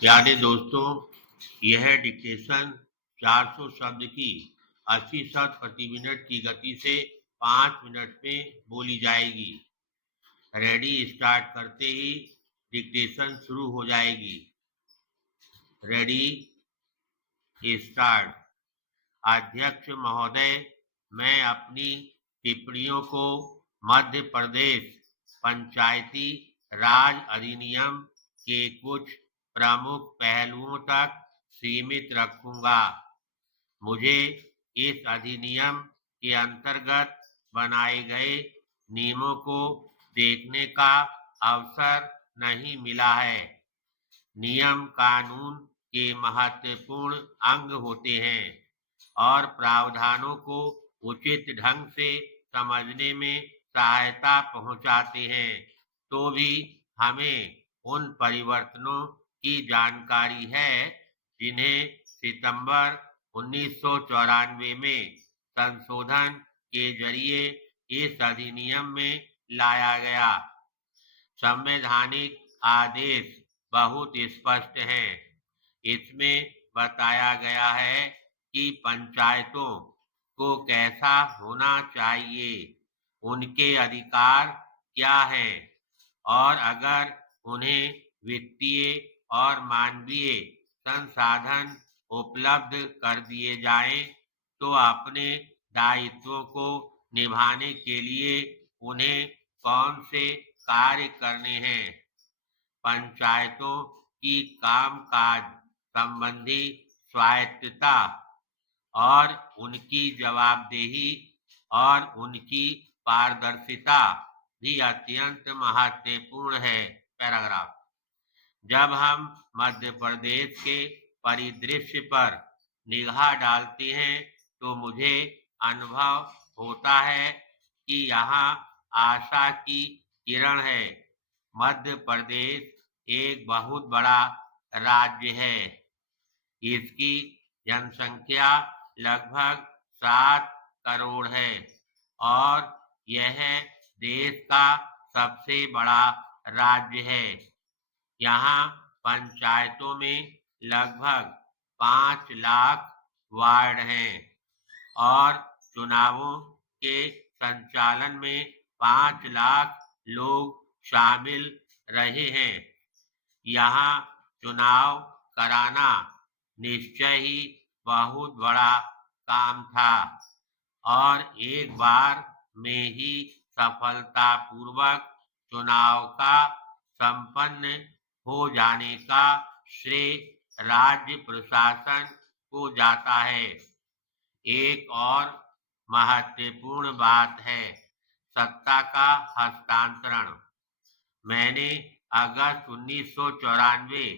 प्यारे दोस्तों, यह डिक्टेशन 400 शब्द की 80 शब्द प्रति मिनट की गति से 5 मिनट में बोली जाएगी। रेडी स्टार्ट करते ही डिक्टेशन शुरू हो जाएगी। Ready start. अध्यक्ष महोदय, मैं अपनी टिप्पणियों को मध्य प्रदेश पंचायती राज अधिनियम के कुछ प्रमुख पहलुओं तक सीमित रखूंगा। मुझे इस अधिनियम के अंतर्गत बनाए गए नियमों को देखने का अवसर नहीं मिला है। नियम कानून के महत्वपूर्ण अंग होते हैं और प्रावधानों को उचित ढंग से समझने में सहायता पहुंचाते हैं। तो भी हमें उन परिवर्तनों की जानकारी है जिन्हें सितंबर 1994 में संशोधन के जरिए इस अधिनियम में लाया गया। संवैधानिक आदेश बहुत स्पष्ट हैं। इसमें बताया गया है कि पंचायतों को कैसा होना चाहिए, उनके अधिकार क्या हैं और अगर उन्हें वित्तीय और मानवीय संसाधन उपलब्ध कर दिए जाएं, तो अपने दायित्वों को निभाने के लिए उन्हें कौन से कार्य करने हैं। पंचायतों की कामकाज संबंधी स्वायत्तता और उनकी जवाबदेही और उनकी पारदर्शिता भी अत्यंत महत्वपूर्ण है। पैराग्राफ। जब हम मध्य प्रदेश के परिदृश्य पर निगाह डालते हैं तो मुझे अनुभव होता है कि यहाँ आशा की किरण है। मध्य प्रदेश एक बहुत बड़ा राज्य है। इसकी जनसंख्या लगभग 7 करोड़ है और यह देश का सबसे बड़ा राज्य है। यहाँ पंचायतों में लगभग 5 लाख वार्ड हैं और चुनावों के संचालन में 5 लाख लोग शामिल रहे हैं। यहाँ चुनाव कराना निश्चय ही बहुत बड़ा काम था और एक बार में ही सफलतापूर्वक चुनाव का संपन्न हो जाने का श्रेय राज्य प्रशासन को जाता है। एक और महत्वपूर्ण बात है सत्ता का हस्तांतरण। मैंने अगस्त 1994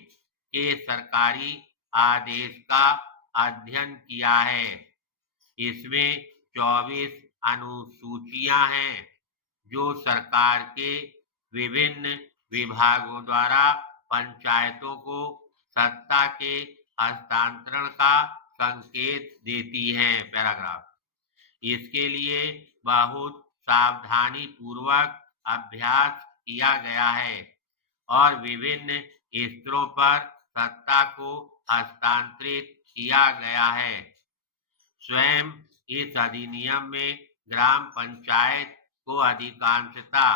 के सरकारी आदेश का अध्ययन किया है। इसमें 24 अनुसूचियां हैं जो सरकार के विभिन्न विभागों द्वारा पंचायतों को सत्ता के हस्तांतरण का संकेत देती हैं। पैराग्राफ। इसके लिए बहुत सावधानी पूर्वक अभ्यास किया गया है और विभिन्न स्तरों पर सत्ता को हस्तांतरित किया गया है। स्वयं इस अधिनियम में ग्राम पंचायत को अधिकांशता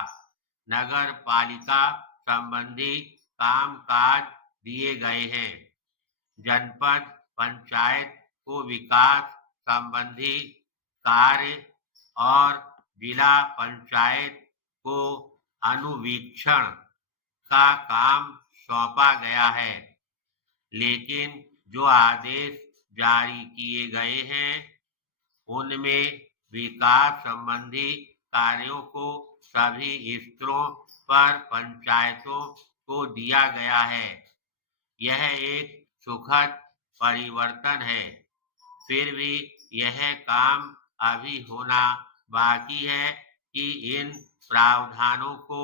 नगर पालिका संबंधी कामकाज दिए गए हैं। जनपद पंचायत को विकास संबंधी कार्य और जिला पंचायत को अनुवीक्षण का काम सौंपा गया है। लेकिन जो आदेश जारी किए गए हैं उनमें विकास संबंधी कार्यों को सभी स्तरों पर पंचायतों को दिया गया है। यह एक सुखद परिवर्तन है। फिर भी यह काम अभी होना बाकी है कि इन प्रावधानों को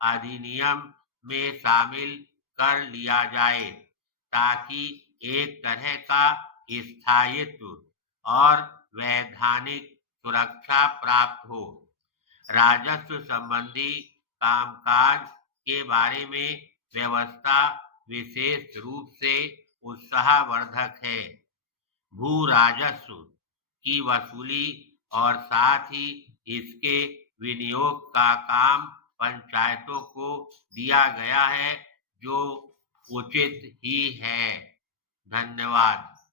अधिनियम में शामिल कर लिया जाए ताकि एक तरह का स्थायित्व और वैधानिक सुरक्षा प्राप्त हो। राजस्व संबंधी कामकाज के बारे में व्यवस्था विशेष रूप से उत्साहवर्धक है। भू राजस्व की वसूली और साथ ही इसके विनियोग का काम पंचायतों को दिया गया है, जो उचित ही है। धन्यवाद।